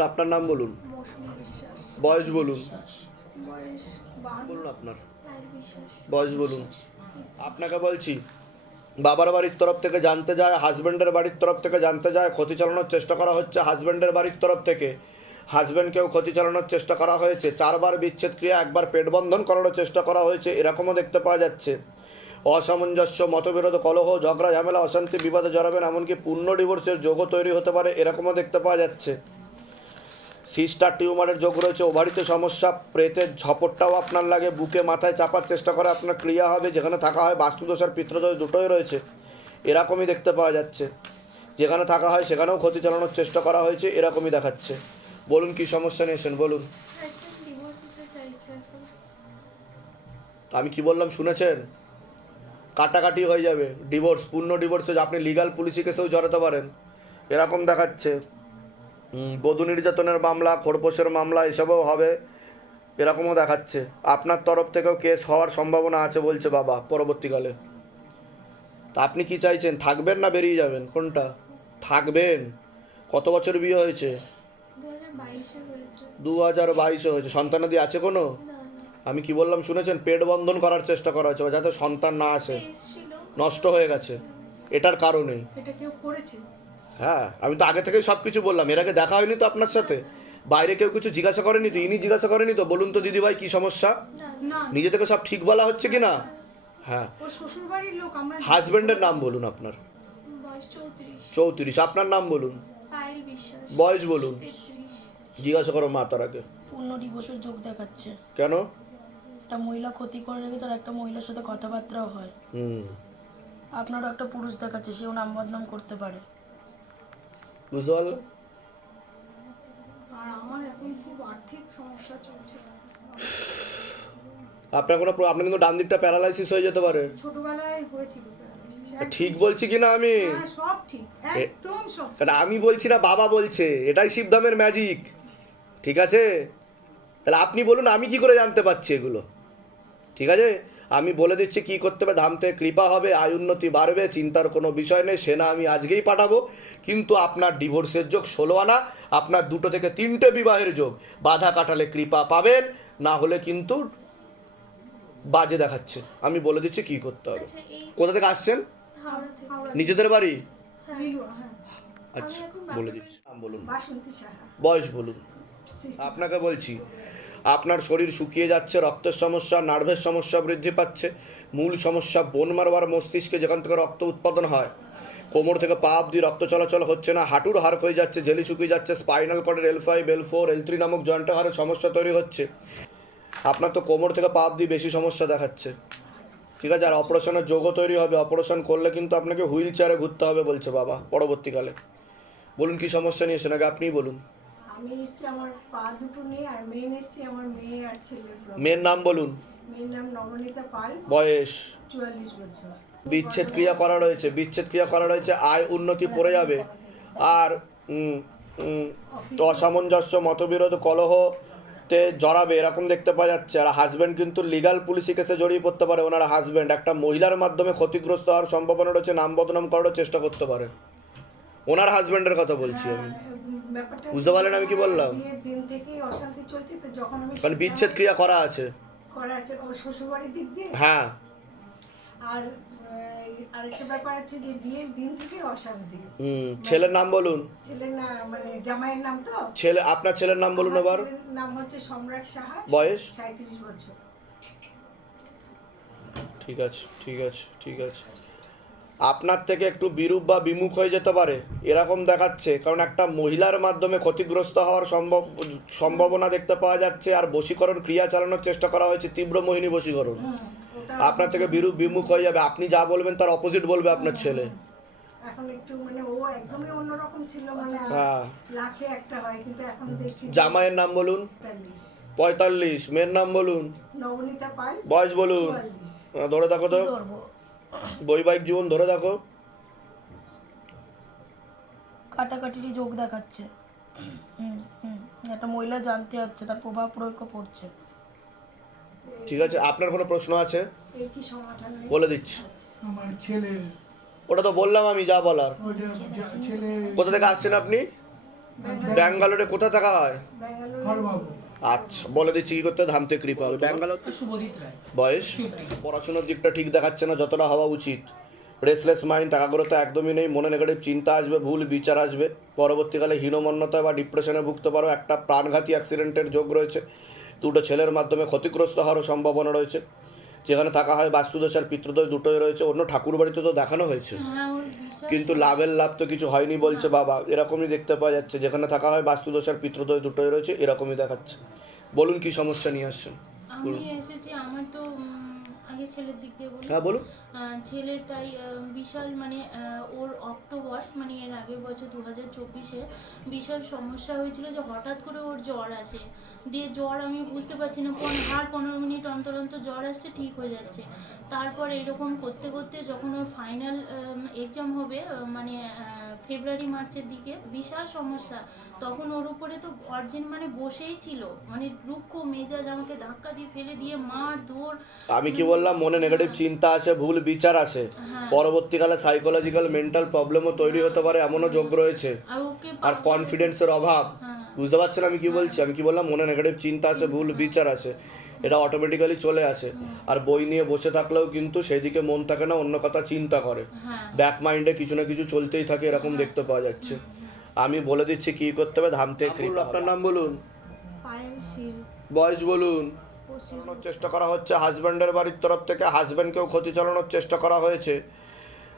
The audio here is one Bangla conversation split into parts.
আপনার নাম বলুন। বয়স বলুন। বলুন আপনার। বয়স বলুন। আপনাকে বলছি বাবার বাড়ির তরফ থেকে জানতে যায় হাজব্যান্ডের বাড়ির তরফ থেকে জানতে যায় ক্ষতি চালানোর চেষ্টা করা হচ্ছে হাজব্যান্ডের বাড়ির তরফ থেকে। হাজব্যান্ডকেও ক্ষতি চালানোর চেষ্টা করা হয়েছে। চারবার বিচ্ছেদ ক্রিয়া একবার পেট বন্ধন করারও চেষ্টা করা হয়েছে এরকমও দেখতে পাওয়া যাচ্ছে। অসামঞ্জস্য মতবিরোধ কলহ ঝগড়া ঝামেলা অশান্তি বিবাদে জড়াবেন এমনকি পূর্ণ ডিভোর্সের যোগও তৈরি হতে পারে এরকমও দেখতে পাওয়া যাচ্ছে। সিস্টার টিউমারের যোগ রয়েছে ওভারিতে সমস্যা প্রেতের ঝপটটাও আপনার লাগে বুকে মাথায় চাপার চেষ্টা করে আপনার ক্রিয়া হবে যেখানে থাকা হয় বাস্তুদোষ আর পিত্রদোষ দুটোই রয়েছে এরকমই দেখতে পাওয়া যাচ্ছে। যেখানে থাকা হয় সেখানেও ক্ষতি চালানোর চেষ্টা করা হয়েছে এরকমই দেখাচ্ছে। বলুন কি সমস্যা নিয়েছেন বলুন। আমি কি বললাম শুনেছেন? কাটাকাটি হয়ে যাবে ডিভোর্স পূর্ণ ডিভোর্সে আপনি লিগাল পুলিশি কেসেও জড়াতে পারেন এরকম দেখাচ্ছে। বধূ নির্যাতনের মামলা খোরপোশের মামলা এসবও হবে এরকমও দেখাচ্ছে। আপনার তরফ থেকেও কেস হওয়ার সম্ভাবনা আছে বলছে বাবা পরবর্তীকালে। তা আপনি কি চাইছেন থাকবেন না বেরিয়ে যাবেন? কোনটা? থাকবেন। কত বছর বিয়ে হয়েছে? দু হাজার বাইশে হয়েছে। সন্তানাদি আছে কোনো? আমি কি বললাম শুনেছেন? পেট বন্ধন করার চেষ্টা করা হচ্ছে যাতে সন্তান না আসে। নষ্ট হয়ে গেছে। এটার কারণেই এটা কেউ করেছে? হ্যাঁ আমি তো আগে থেকেই সব কিছু বললাম। এর আগে দেখা হয়নি তো আপনার সাথে? বাইরে কেউ কিছু জিজ্ঞাসা করেনি তো? ইনি জিজ্ঞাসা করেনি তো? বলুন তো দিদিভাই কি সমস্যা? নিজে থেকে সব ঠিক বলা হচ্ছে কি না? হ্যাঁ। ও শ্বশুর বাড়ির লোক আমরা হাজবেন্ডের নাম বলুন আপনার। বয়স চৌত্রিশ। আপনার নাম বলুন। বয়স বলুন। জিজ্ঞাসা করো মা তার আগে। পূর্ণ ডিভোর্সের যোগ দেখাচ্ছে। কেন? একটা মহিলা ক্ষতি করে রেখেছে আর একটা মহিলার সাথে কথাবার্তাও হয়। হুম। আপনারও একটা পুরুষ দেখাচ্ছে সেও নাম বদনাম করতে পারে। চলছে? আপনার কোনো আপনার কিন্তু ডান দিকটা প্যারালাইসিস হয়ে যেতে পারে। ছোটবেলায় হয়েছিল ঠিক বলছি কি না আমি? হ্যাঁ সব ঠিক। একদম সব আমি বলছি না বাবা বলছে। এটাই শিবধামের ম্যাজিক ঠিক আছে? তাহলে আপনি বলুন আমি কি করে জানতে পারছি এগুলো? ঠিক আছে? আমি বলে দিচ্ছি কি করতে হবে ধাম থেকে কৃপা হবে আয় উন্নতি বাড়বে চিন্তার কোনো বিষয় নেই সেনা আমি আজকেই পাঠাবো। কিন্তু আপনার ডিভোর্সের যোগ ষোলো আনা আপনার দুটো থেকে তিনটে বিবাহের যোগ। বাধা কাটালে কৃপা পাবেন না হলে কিন্তু বাজে দেখাচ্ছে। আমি বলে দিচ্ছি কি করতে হবে। আচ্ছা কোথা থেকে আসছেন? নিজেদের বাড়ি? হ্যাঁ। হ্যাঁ। আচ্ছা বলে দিচ্ছি। বলুন। বাসন্তী বয়স বলুন। আপনাকে বলছি আপনার শরীর শুকিয়ে যাচ্ছে, রক্তের সমস্যা, নার্ভের সমস্যা বৃদ্ধি পাচ্ছে। মূল সমস্যা বোন মারবার মস্তিষ্কে যেখান থেকে রক্ত উৎপাদন হয়। কোমর থেকে পা অব্দি রক্ত চলাচল হচ্ছে না, হাঁটুর হাড় হয়ে যাচ্ছে, জেলি শুকিয়ে যাচ্ছে spinal কর্ডের L five L four L three নামক জয়েন্টের হাড়ের সমস্যা তৈরি হচ্ছে। আপনার তো কোমর থেকে পা অব্দি বেশি সমস্যা দেখাচ্ছে। ঠিক আছে, আর অপারেশনের যোগও তৈরি হবে। অপারেশন করলে কিন্তু আপনাকে হুইল চেয়ারে ঘুরতে হবে বলছে বাবা, পরবর্তীকালে। বলুন কি সমস্যা নিয়েছেন আগে আপনিই বলুন। আমি এসছি আমার পা দুটো নিয়ে আর মেন এসছি আমার মেয়ে আর problem। মেয়ের নাম বলুন। মেয়ের নাম নবনীতা পাল। বয়স? চুয়াল্লিশ বছর। বিচ্ছেদ ক্রিয়া করা রয়েছে। বিচ্ছেদ ক্রিয়া করা রয়েছে। আয় উন্নতি পড়ে যাবে। আর অসামঞ্জস্য মতবিরোধ কলহ তে জড়াবে এরকম দেখতে পাওয়া যাচ্ছে। আর হাজব্যান্ড কিন্তু লিগাল পুলিশি কেসে জড়িয়ে পড়তে পারে। ওনার হাজব্যান্ড একটা মহিলার মাধ্যমে ক্ষতিগ্রস্ত হওয়ার সম্ভাবনা রয়েছে নাম বদনাম করারও চেষ্টা করতে পারে। ওনার হাজব্যান্ডের কথা বলছি আমি। ব্যাপারটা বুঝতে পারলেন আমি কি বললাম? বিয়ের দিন থেকেই অশান্তি চলছে তো যখন আমি কারণ বিচ্ছেদ ক্রিয়া করা আছে। করা আছে ওর শ্বশুরবাড়ির দিক দিয়ে? হ্যাঁ। আর আরেকটা ব্যাপার আছে যে বিয়ের দিন থেকে অশান্তি। হুম ছেলের নাম বলুন। ছেলের না মানে জামাইয়ের নাম তো? ছেলে আপনার ছেলের নাম বলুন এবার। নাম হচ্ছে সম্রাট সাহা বয়স? সাঁত্রিশ বছর। ঠিক আছে ঠিক আছে ঠিক আছে। আপনার থেকে একটু বিরূপ বা বিমুখ হয়ে যেতে পারে এরকম দেখাচ্ছে। কারণ একটা মহিলার মাধ্যমে ক্ষতিগ্রস্ত হওয়ার সম্ভব সম্ভাবনা দেখতে পাওয়া যাচ্ছে আর বশীকরণ ক্রিয়া চালানোর চেষ্টা করা হয়েছে তীব্র মোহিনী বশীকরণ। আপনার থেকে বিরূপ বিমুখ হয়ে যাবে। আপনি যা বলবেন তার অপোজিট বলবে আপনার ছেলে। মানে মানে হ্যাঁ। জামাইয়ের নাম বলুন। পঁয়তাল্লিশ। মেয়ের নাম বলুন। বয়স বলুন। ধরে থাকো তো। বৈবাহিক জীবন ধরে থাকো কাটাকাটিরই যোগ দেখাচ্ছে। হুম হুম একটা মহিলা জানতে হচ্ছে তার প্রভাব প্রয়োগ পড়ছে। ঠিক আছে আপনার কোনো প্রশ্ন আছে? বলে দিচ্ছি। আমার ছেলের ওটা তো বললাম আমি যা বলার। কোথা থেকে আসছেন আপনি? ব্যাঙ্গালোরে। কোথায় থাকা হয়? আচ্ছা বলে দিচ্ছি কি করতে ধামতে কৃপা হবে। ব্যাঙ্গালোর বয়স? পড়াশোনার দিকটা ঠিক দেখাচ্ছে না যতটা হওয়া উচিত। রেসলেস মাইন্ড টাকাগুলো তো একদমই নেই মনে নেগেটিভ চিন্তা আসবে ভুল বিচার আসবে। পরবর্তীকালে হীনমন্যতা বা ডিপ্রেশনে ভুগতে পারো একটা প্রাণঘাতী অ্যাক্সিডেন্টের যোগ রয়েছে। দুটো ছেলের মাধ্যমে ক্ষতিগ্রস্ত হওয়ারও সম্ভাবনা রয়েছে। যেখানে থাকা হয় বাস্তুদশার পিতৃদয় দুটোই রয়েছে অন্য ঠাকুর বাড়িতে তো দেখানো হয়েছে। কিন্তু লাভের লাভ তো কিছু হয়নি বলছে বাবা এরকমই দেখতে পাওয়া যাচ্ছে যেখানে থাকা হয় বাস্তুদশার পিতৃদয় দুটোই রয়েছে এরকমই দেখাচ্ছে। বলুন কি সমস্যা নিয়ে আসছেন? আমি এসেছি আমার তো আগে ছেলের দিক দিয়ে বলি। হ্যাঁ বলুন। ছেলে তাই বিশাল মানে ওর অক্টোবর মানে এর আগের বছর দু হাজার চব্বিশে বিশাল সমস্যা হয়েছিল যে হঠাৎ করে ওর জ্বর আসে। দিয়ে জ্বর আমি বুঝতে পারছি না কোন হার পনেরো মিনিট অন্তর অন্তর জ্বর আসছে ঠিক হয়ে যাচ্ছে। তারপর এরকম করতে করতে যখন ওর ফাইনাল এক্সাম হবে মানে ফেব্রুয়ারি মার্চের দিকে বিশাল সমস্যা। তখন ওর উপরে তো অর্জেন্ট মানে বসেই ছিল। মানে রুক্ষ মেজাজ আমাকে ধাক্কা দিয়ে ফেলে দিয়ে মার দৌড়। আমি কি বললাম মনে নেগেটিভ চিন্তা আসে ভুল বিচার আসে। হ্যাঁ। পরবর্তীকালে সাইকোলজিক্যাল মেন্টাল প্রবলেমও তৈরি হতে পারে এমনও যোগ রয়েছে। আর কনফিডেন্সের অভাব। হ্যাঁ। বুঝতে পারছেন আমি কি বলছি? আমি কি বললাম? মনে নেগেটিভ চিন্তা আছে ভুল বিচার আছে। এটা অটোমেটিক্যালি চলে আসে। আর বই নিয়ে বসে থাকলেও কিন্তু সেই দিকে মন থাকে না অন্য কথা চিন্তা করে। হ্যাঁ। ব্যাক মাইন্ডে কিছু না কিছু চলতেই থাকে এরকম দেখতে পাওয়া যাচ্ছে। আমি বলে দিচ্ছি কি করতে হবে? ধামতে আপনার নাম বলুন। বয়স বলুন। চেষ্টা করা হচ্ছে। হাজব্যান্ডের বাড়ির তরফ থেকে হাজব্যান্ডকেও ক্ষতি চালানোর চেষ্টা করা হয়েছে।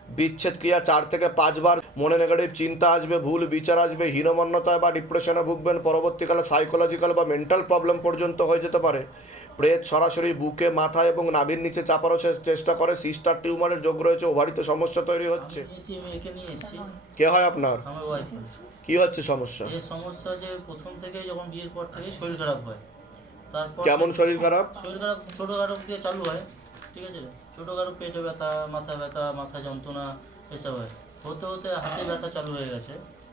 বিচ্ছেদ ক্রিয়া চার থেকে পাঁচবার। মনে নেগেটিভ চিন্তা আসবে ভুল বিচার আসবে হীনমন্যতায় বা ডিপ্রেশনে ভুগবেন পরবর্তীকালে সাইকোলজিক্যাল বা মেন্টাল প্রবলেম পর্যন্ত হয়ে যেতে পারে। প্রেত সরাসরি বুকে মাথা এবং নাভির নিচে চাপারও চেষ্টা করে। সিস্টার টিউমারের যোগ রয়েছে ওভারিতে সমস্যা তৈরি হচ্ছে। কে হয় আপনার? কি হচ্ছে সমস্যা? সমস্যা যে প্রথম থেকে যখন বিয়ের পর থেকে শরীর খারাপ হয়। তারপর কেমন শরীর খারাপ? শরীর খারাপ ছোটোখাটো দিয়ে চালু হয়। ঠিক আছে ছোটোখাটো পেটে ব্যথা মাথা ব্যথা মাথা যন্ত্রণা এসব হয়। হতে হতে হাতে ব্যথা চালু হয়ে গেছে।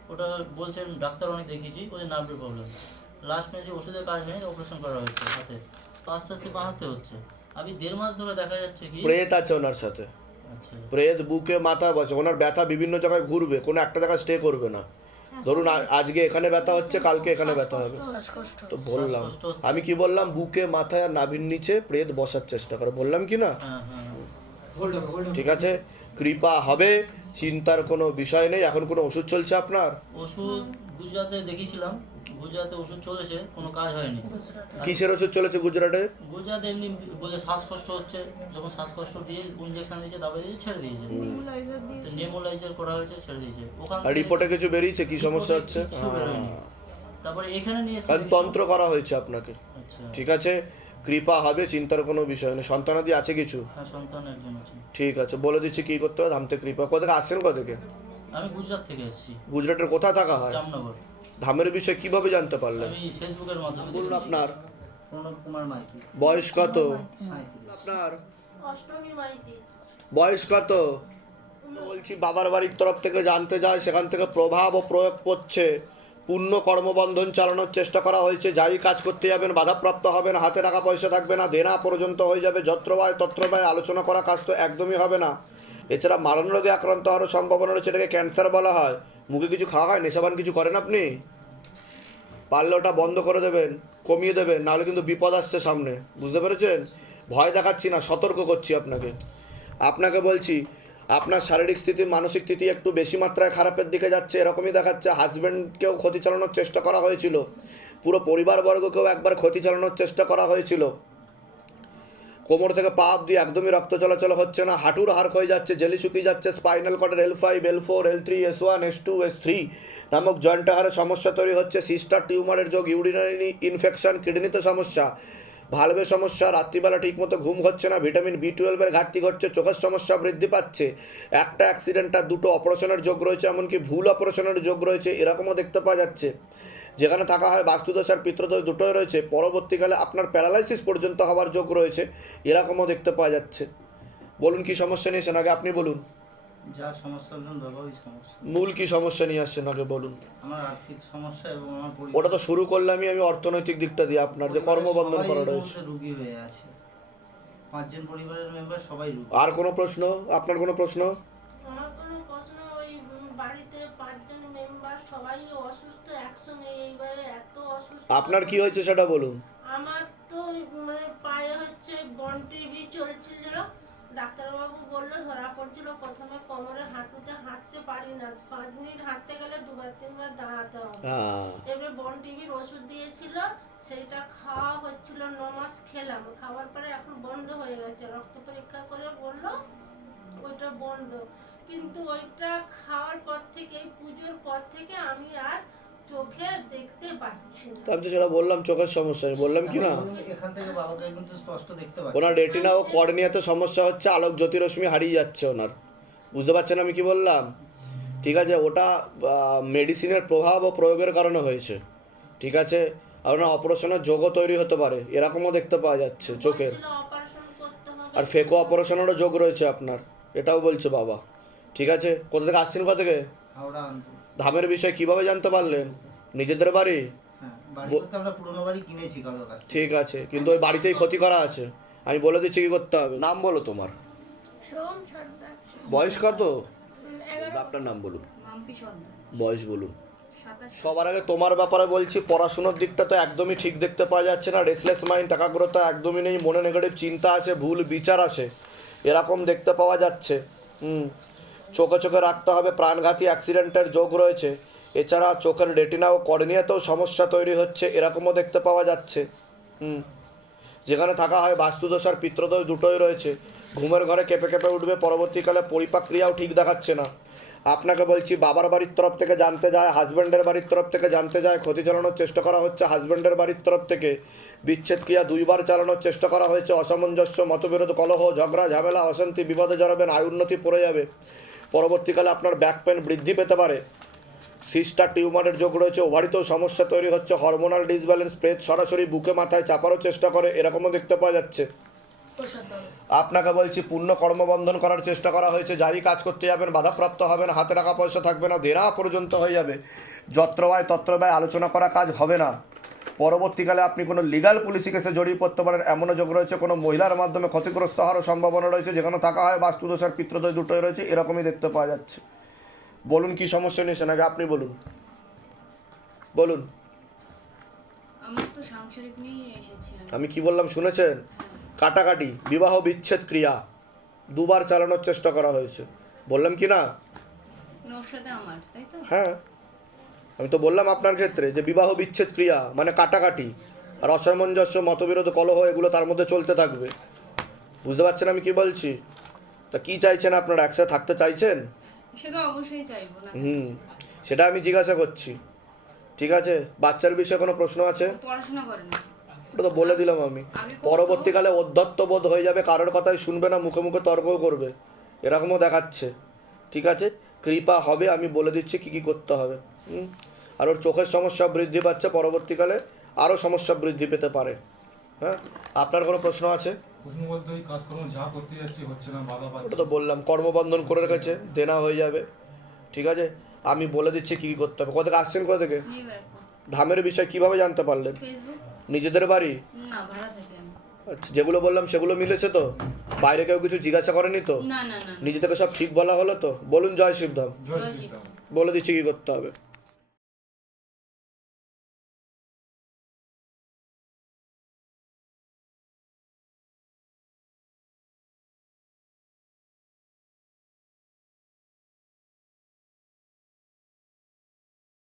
ওটা বলছেন ডাক্তার অনেক দেখিয়েছি ওই নার্ভের প্রবলেম লাস্ট মেসে ওষুধের কাজ নেই অপারেশন করা হয়েছে হাতে। আস্তে আস্তে বাঁহাতে হচ্ছে। আমি দেড় মাস ধরে দেখা যাচ্ছে কি প্রেত আছে ওনার সাথে। আচ্ছা। প্রেত বুকে মাথা বসে। ওনার ব্যথা বিভিন্ন জায়গায় ঘুরবে কোনো একটা জায়গায় স্টে করবে না। ধরুন আজকে এখানে ব্যথা হচ্ছে কালকে এখানে ব্যথা হবে। তো বললাম আমি কি বললাম বুকে মাথায় আর নাভির নিচে প্রেত বসার চেষ্টা করে। বললাম কি না? হ্যাঁ হ্যাঁ ঠিক আছে? কৃপা হবে চিন্তার কোনো বিষয় নেই। এখন কোনো ওষুধ চলছে আপনার? ওষুধ গুজরাতে দেখেছিলাম গুজরাটে ওষুধ চলেছে কোনো কাজ হয়নি। কিসের ওষুধ চলেছে গুজরাটে? গুজরাটে এমনি বলে শ্বাসকষ্ট হচ্ছে যখন শ্বাসকষ্ট দিয়ে ইঞ্জেকশন দিয়েছে তারপরে দিয়ে ছেড়ে দিয়েছে। নেমোলাইজার করা হয়েছে ছেড়ে দিয়েছে। ওখান আর রিপোর্টে কিছু বেরিয়েছে? কি সমস্যা হচ্ছে। তারপরে এখানে নিয়ে তন্ত্র করা হয়েছে আপনাকে। আচ্ছা। ঠিক আছে? কৃপা হবে চিন্তার কোনো বিষয় নেই। সন্তানাদি আছে কিছু? হ্যাঁ সন্তান ঠিক আছে বলে দিচ্ছি কি করতে হবে? ধামতে কৃপা। কোথা আসছেন কোথা থেকে? আমি গুজরাট থেকে এসেছি। গুজরাটের কোথায় থাকা হয়? জামনগর। ধামের বিষয়ে কীভাবে জানতে পারলেন? আমি ফেসবুকের মাধ্যমে বলুন আপনার। বয়স কত? আপনার? বয়স কত? বলছি বাবার বাড়ির তরফ থেকে জানতে যায় সেখান থেকে প্রভাব ও প্রয়োগ করছে পূর্ণ কর্মবন্ধন চালানোর চেষ্টা করা হয়েছে। যাই কাজ করতে যাবেন বাধাপ্রাপ্ত হবেন হাতে টাকা পয়সা থাকবে না দেনা পর্যন্ত হয়ে যাবে যত্র ব্যয় তত্র ব্যয় আলোচনা করা কাজ তো একদমই হবে না। এছাড়া মারণ রোগে আক্রান্ত হওয়ারও সম্ভাবনা রয়েছে এটাকে ক্যান্সার বলা হয়। মুখে কিছু খাওয়া হয়? নেশাবান কিছু করেন আপনি? পারলে ওটা বন্ধ করে দেবেন, কমিয়ে দেবেন, নাহলে কিন্তু বিপদ আসছে সামনে। বুঝতে পেরেছেন? ভয় দেখাচ্ছি না, সতর্ক করছি আপনাকে। আপনাকে বলছি, আপনার শারীরিক স্থিতি, মানসিক স্থিতি একটু বেশি মাত্রায় খারাপের দিকে যাচ্ছে, এরকমই দেখাচ্ছে। হাজব্যান্ডকেও ক্ষতি চালানোর চেষ্টা করা হয়েছিল। পুরো পরিবারবর্গকেও একবার ক্ষতি চালানোর চেষ্টা করা হয়েছিল। কোমর থেকে পা অব্দি একদমই রক্ত চলাচল হচ্ছে না। হাঁটুর হাড় হয়ে যাচ্ছে, জেলি শুকিয়ে যাচ্ছে। Spinal কর্ডের L five L four L three S one S two S three নামক জয়েন্ট হাড়ে সমস্যা তৈরি হচ্ছে। সিস্টার টিউমারের যোগ ইউরিনারি ইনফেকশন, কিডনিতে সমস্যা, ভালভে সমস্যা, রাত্রিবেলা ঠিকমতো ঘুম হচ্ছে না, ভিটামিন বি টুয়েলভের ঘাটতি ঘটছে, চোখের সমস্যা বৃদ্ধি পাচ্ছে। একটা অ্যাক্সিডেন্ট আর দুটো অপারেশনের যোগ রয়েছে, এমনকি ভুল অপারেশনের যোগ রয়েছে, এরকমও দেখতে পাওয়া যাচ্ছে। যেখানে থাকা হয় বাস্তুদশার পিত্রদয় দুটোই রয়েছে, পরবর্তীকালে আপনার প্যারালাইসিস পর্যন্ত হওয়ার যোগ রয়েছে, এরকমও দেখতে পাওয়া যাচ্ছে। বলুন কি সমস্যা নিয়েছেন আগে আপনি বলুন। যা সমস্যা বাবা ওই সমস্যা। মূল কি সমস্যা নিয়ে আসছেন আগে বলুন? আমার আর্থিক সমস্যা এবং আমার ওটা তো শুরু করলামই আমি অর্থনৈতিক দিকটা দিয়ে। আপনার যে কর্মবন্ধন করা রয়েছে রুগী হয়ে আছে। পাঁচজন পরিবারের মেম্বার সবাই রুগী। আর কোনো প্রশ্ন? আপনার কোনো প্রশ্ন? আমার কোনো প্রশ্ন ওই বাড়িতে পাঁচজন মেম্বার সবাই অসুস্থ একশো এবারে এত অসুস্থ। আপনার কি হয়েছে সেটা বলুন। আমার তো মানে পায়ে হচ্ছে চলছিল ডাক্তারবাবু বলল ধরা পড়ছিল প্রথমে কোমরে হাঁটুতে হাঁটতে পারি না। পাঁচ মিনিট হাঁটতে গেলে দুবার তিনবার দাঁড়াতে হবে। এবারে বন টিভির ওষুধ দিয়েছিল সেইটা খাওয়া হচ্ছিল ন মাস খেলাম। খাওয়ার পরে এখন বন্ধ হয়ে গেছে। রক্ত পরীক্ষা করে বলল ওইটা বন্ধ। কিন্তু ওইটা খাওয়ার পর থেকে পুজোর পর থেকে আমি আর চোখে দেখতে পাচ্ছি না। আমি তো সেটা বললাম চোখের সমস্যা বললাম কি না? এখান থেকে বাবাকে কিন্তু স্পষ্ট দেখতে পাচ্ছি। ওনার রেটিনা ও কর্নিয়াতে সমস্যা হচ্ছে আলোক জ্যোতিরশ্মি হারিয়ে যাচ্ছে ওনার। বুঝতে পারছেন আমি কি বললাম? ঠিক আছে ওটা মেডিসিনের প্রভাব ও প্রয়োগের কারণে হয়েছে। ঠিক আছে? আর ওনার অপারেশনের যোগও তৈরি হতে পারে। এরকমও দেখতে পাওয়া যাচ্ছে চোখের। অপারেশন করতে হবে। আর ফেকো অপারেশনেরও যোগ রয়েছে আপনার। এটাও বলছে বাবা। ঠিক আছে? কোথা থেকে আসছেন কোথা থেকে? ধামের বিষয়ে কীভাবে জানতে পারলেন? নিজেদের বাড়ি? হ্যাঁ বাড়ি করতে আমরা পুরোনো বাড়ি কিনেছি কারোর কাছ থেকে। ঠিক আছে কিন্তু ওই বাড়িতেই ক্ষতি করা আছে। আমি বলে দিচ্ছি কি করতে হবে? নাম বলো তোমার। বয়স কত? আপনার নাম বলুন। বয়স বলুন। সবার আগে তোমার ব্যাপারে বলছি পড়াশোনার দিকটা তো একদমই ঠিক দেখতে পাওয়া যাচ্ছে না। রেসলেস মাইন্ড একাগ্রতা একদমই নেই মনে নেগেটিভ চিন্তা আছে ভুল বিচার আছে এরকম দেখতে পাওয়া যাচ্ছে। হুম। চোখে চোখে রাখতে হবে প্রাণঘাতী অ্যাক্সিডেন্টের যোগ রয়েছে। এছাড়া চোখের রেটিনা ও কর্নিয়াতেও সমস্যা তৈরি হচ্ছে, এরকমও দেখতে পাওয়া যাচ্ছে। হুম। যেখানে থাকা হয় বাস্তুদোষ আর পিত্রদোষ দুটোই রয়েছে। ঘুমের ঘরে কেঁপে কেঁপে উঠবে, পরবর্তীকালে পরিপাক্রিয়াও ঠিক দেখাচ্ছে না। আপনাকে বলছি, বাবার বাড়ির তরফ থেকে জানতে যায় হাজব্যান্ডের বাড়ির তরফ থেকে জানতে যায়, ক্ষতি চালানোর চেষ্টা করা হচ্ছে হাজব্যান্ডের বাড়ির তরফ থেকে বিচ্ছেদ ক্রিয়া দুইবার চালানোর চেষ্টা করা হয়েছে, অসামঞ্জস্য, মতবিরোধ, কলহ, ঝগড়া, ঝামেলা, অশান্তি, বিপদে জড়াবেন, আয় উন্নতি পড়ে যাবে। পরবর্তীকালে আপনার ব্যাক পেন বৃদ্ধি পেতে পারে। সিস্টার টিউমারের যোগ রয়েছে, ওভারিতেও সমস্যা তৈরি হচ্ছে হরমোনাল ডিসব্যালেন্স প্রেত সরাসরি বুকে, মাথায় চাপারও চেষ্টা করে, এরকমও দেখতে পাওয়া যাচ্ছে। আপনাকে বলছি, পূর্ণ কর্মবন্ধন করার চেষ্টা করা হয়েছে, যাই কাজ করতে যাবেন, বাধাপ্রাপ্ত হবেন, হাতে টাকা পয়সা থাকবে না দেরা পর্যন্ত হয়ে যাবে। যত্র ব্যয়, তত্র ব্যয়, আলোচনা করা কাজ হবে না। পরবর্তীকালে আপনি কোনো লিগাল পুলিশি কেসে জড়িয়ে পড়তে পারেন, এমনও যোগ রয়েছে, কোনো মহিলার মাধ্যমে ক্ষতিগ্রস্ত হওয়ারও সম্ভাবনা রয়েছে, যেখানে থাকা হয় বাস্তুদোষ আর পিত্রদোষ দুটোই রয়েছে, এরকমই দেখতে পাওয়া যাচ্ছে। বলুন কি সমস্যা নিয়েছেন? আগে আপনি বলুন। বলুন। আমি। কি বললাম শুনেছেন? কাটাকাটি বিবাহ বিচ্ছেদ ক্রিয়া দুবার চালানোর চেষ্টা করা হয়েছে। বললাম কি না? হ্যাঁ। আমি তো বললাম আপনার ক্ষেত্রে যে বিবাহ বিচ্ছেদ ক্রিয়া মানে কাটাকাটি আর অসামঞ্জস্য মতবিরোধ কলহ এগুলো তার মধ্যে চলতে থাকবে। বুঝতে পারছেন আমি কি বলছি? তা কি চাইছেন আপনারা? একসাথে থাকতে চাইছেন? সে অবশ্যই চাইব না। হুম সেটা আমি জিজ্ঞাসা করছি। ঠিক আছে? বাচ্চার বিষয়ে কোনো প্রশ্ন আছে? পড়াশোনা করে না। ওটা তো বলে দিলাম আমি। পরবর্তীকালে অধ্যত্ত বোধ হয়ে যাবে কারোর কথাই শুনবে না মুখে মুখে তর্কও করবে। এরকমও দেখাচ্ছে। ঠিক আছে? কৃপা হবে আমি বলে দিচ্ছি কি কি করতে হবে। হুম? আর ওর চোখের সমস্যা বৃদ্ধি পাচ্ছে পরবর্তীকালে আরও সমস্যা বৃদ্ধি পেতে পারে। হ্যাঁ? আপনার কোনো প্রশ্ন আছে? প্রশ্ন বলতে ওই কাজকর্ম যা করতে যাচ্ছি হচ্ছে না বাধা ওটা তো বললাম কর্মবন্ধন করে রেখেছে দেনা হয়ে যাবে ঠিক আছে? আমি বলে দিচ্ছি কী কী করতে হবে। কোথা থেকে আসছেন কোথা থেকে? ধামের বিষয় কীভাবে জানতে পারলেন? নিজেদের বাড়ি? না ভাড়া থেকে আমি। আচ্ছা যেগুলো বললাম সেগুলো মিলেছে তো? বাইরে কেউ কিছু জিজ্ঞাসা করেনি তো? না না না নিজে থেকে সব ঠিক বলা হলো তো? বলুন জয় শিবধাম বলে দিচ্ছি কি করতে হবে।